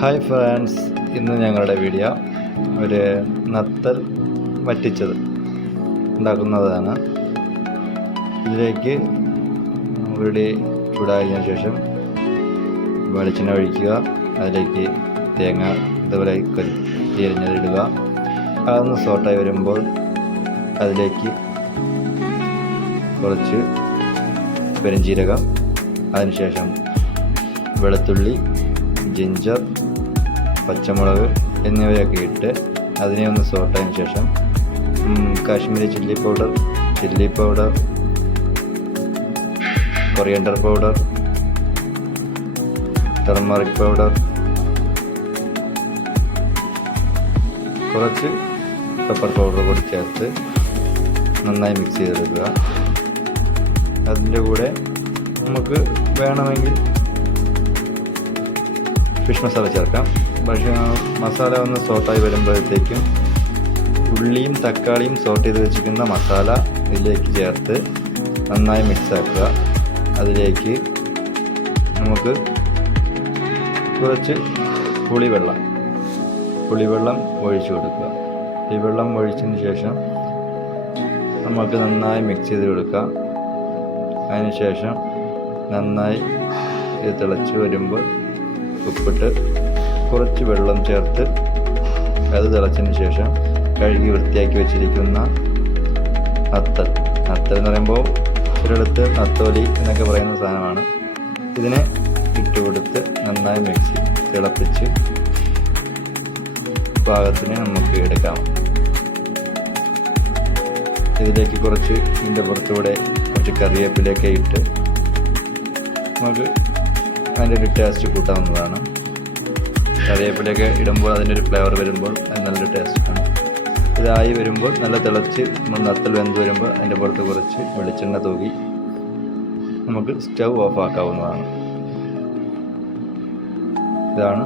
Hi friends ഇന്ന് ഞങ്ങളുടെ video ഒരു നത്തൽ വറ്റിച്ചത് ഉണ്ടാക്കുന്നതാണ്. ഇതിലേക്ക് ഉരുളി ചൂടായതിനു ശേഷം വെളിച്ചെണ്ണ ഒഴിക്കുക അതിലേക്ക് തേങ്ങ ഇതുപോലെ തിരിഞ്ഞതിടുക. അതൊന്ന് സോട്ടായി വരുമ്പോൾ അതിലേക്ക് കുറച്ച് പെരുംജീരകം അതിനുശേഷം വെളുത്തുള്ളി ജിഞ്ചർ പച്ചമുളക് എന്നിവയൊക്കെ ഇട്ട് അതിനെ ഒന്ന് സോട്ടതിന് ശേഷം Kashmiri chilli powder chilli powder coriander powder turmeric powder കുറച്ച് പെപ്പർ പൗഡർ കൂടി ചേർത്ത് നന്നായി മിക്സ് ചെയ്തെടുക്കുക. അതിന്റെ കൂടെ നമുക്ക് വേണമെങ്കിൽ ഫിഷ് മസാല ചേർക്കാം. പക്ഷേ മസാല ഒന്ന് സോട്ടായി വരുമ്പോഴത്തേക്കും ഉള്ളിയും തക്കാളിയും സോട്ട് ചെയ്ത് വെച്ചിരിക്കുന്ന മസാല ഇതിലേക്ക് ചേർത്ത് നന്നായി മിക്സ് ആക്കുക. അതിലേക്ക് നമുക്ക് കുറച്ച് പുളിവെള്ളം പുളിവെള്ളം ഒഴിച്ചു കൊടുക്കുക. പുളിവെള്ളം ഒഴിച്ചതിന് ശേഷം നമുക്ക് നന്നായി മിക്സ് ചെയ്ത് കൊടുക്കുക അതിന് ശേഷം നന്നായി ഇത് തിളച്ച് വരുമ്പോൾ ഉപ്പിട്ട് കുറച്ച് വെള്ളം ചേർത്ത് അത് തിളച്ചതിന് ശേഷം കഴുകി വൃത്തിയാക്കി വെച്ചിരിക്കുന്ന അത്തൽ അത്തൽ എന്ന് പറയുമ്പോൾ ഒരിടത്ത് നത്തോലി എന്നൊക്കെ പറയുന്ന സാധനമാണ്. ഇതിനെ ഇട്ടുകൊടുത്ത് നന്നായി മിക്സ് തിളപ്പിച്ച് പാകത്തിന് നമുക്ക് എടുക്കാം. ഇതിലേക്ക് കുറച്ച് ഇതിന്റെ പുറത്തൂടെ കുറച്ച് കറിവേപ്പിലൊക്കെ ഇട്ട് നമുക്ക് അതിന്റെ ഒരു ടേസ്റ്റ് കൂട്ടാവുന്നതാണ്. കറിവേപ്പിലൊക്കെ ഇടുമ്പോൾ അതിന്റെ ഒരു ഫ്ലേവർ വരുമ്പോൾ അത് നല്ലൊരു ടേസ്റ്റാണ് ഇതായി വരുമ്പോൾ നല്ല തിളച്ച് നമ്മൾ നത്തൽ വെന്ത് വരുമ്പോൾ അതിന്റെ പുറത്ത് കുറച്ച് വെളിച്ചെണ്ണ തൂകി നമുക്ക് സ്റ്റൗ ഓഫ് ആക്കാവുന്നതാണ്. ഇതാണ്